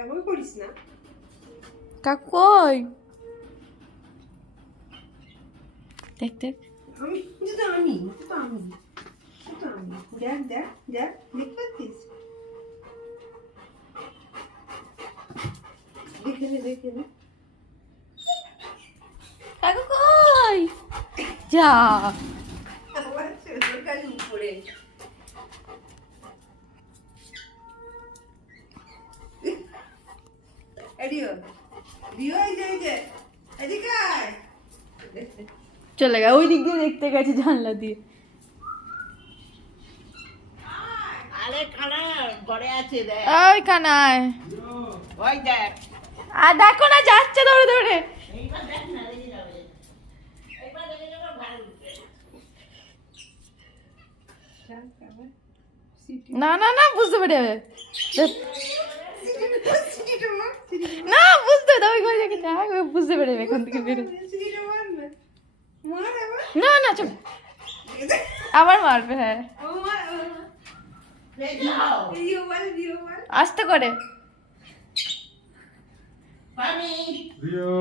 এমন করিস না কাকু কই দেখ দেখ আমি তো আমি দেখ দেখ দেখ দেখতে পাচ্ছিস দেখে নে কাকু কই যা আবার চোখের কালি উপরে রিও এই যে এদিকে আয় চলে গেছে ওই দিক দিয়ে দেখতে গেছে জানলা দিয়ে আরে কানা ঘরে আছে দেখ ওই কানায় ওই দেখ আর দেখো না যাচ্ছে ধরে ধরে এইবার দেখ না রেগে যাবে এইবার রেগে যাবে ভালো না না না বুঝতে পেরে যাবে না বুঝতে দাও ওই ঘরে যা বুঝতে পেরে যাবে এখন থেকে বেরো না না চুপ আবার মারবে হ্যাঁ আস্তে করে পানি রিও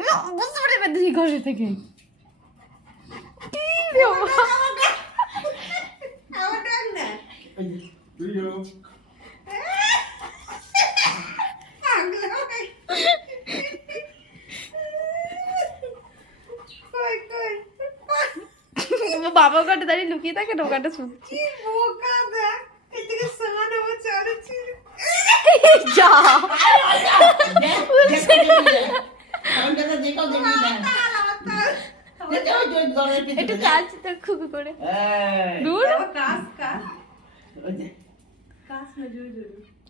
না, বুঝতে পেরে যাবে দুই ঘরে থেকে কি রে বাবা? রিও বাবা ঘরে দাঁড়িয়ে লুকিয়ে থাকে না ওখানটা শুনছি যা একটু কাজ তো খুব করে দূর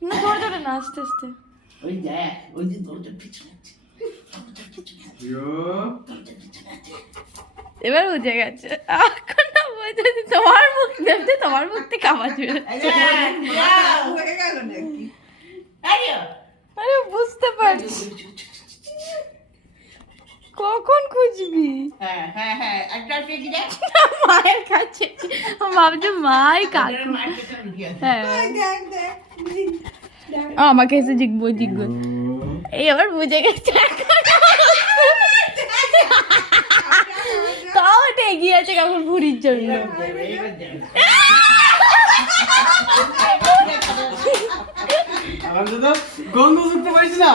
না ধরে ধরে না আস্তে আস্তে ওই দেখ ওই যে দরজার পিছনে আছে রিও এবার বুঝে গেছে এখন না বুঝে তোমার মুখ দেখতে তোমার মুখ থেকে আওয়াজ বেরোচ্ছে আরে বুঝতে পারছি কখন খুঁজবি হ্যাঁ হ্যাঁ হ্যাঁ একটা পেয়ে দেখ মায়ের কাছে ভাবছি মাই কাকু হ্যাঁ আমাকে এসে জিগবো এই আবার বুঝে গেছে তাও এটা এগিয়ে আছে কাকুর ভুড়ির জন্য আমার দাদা গন্ধ শুনতে পাইছ না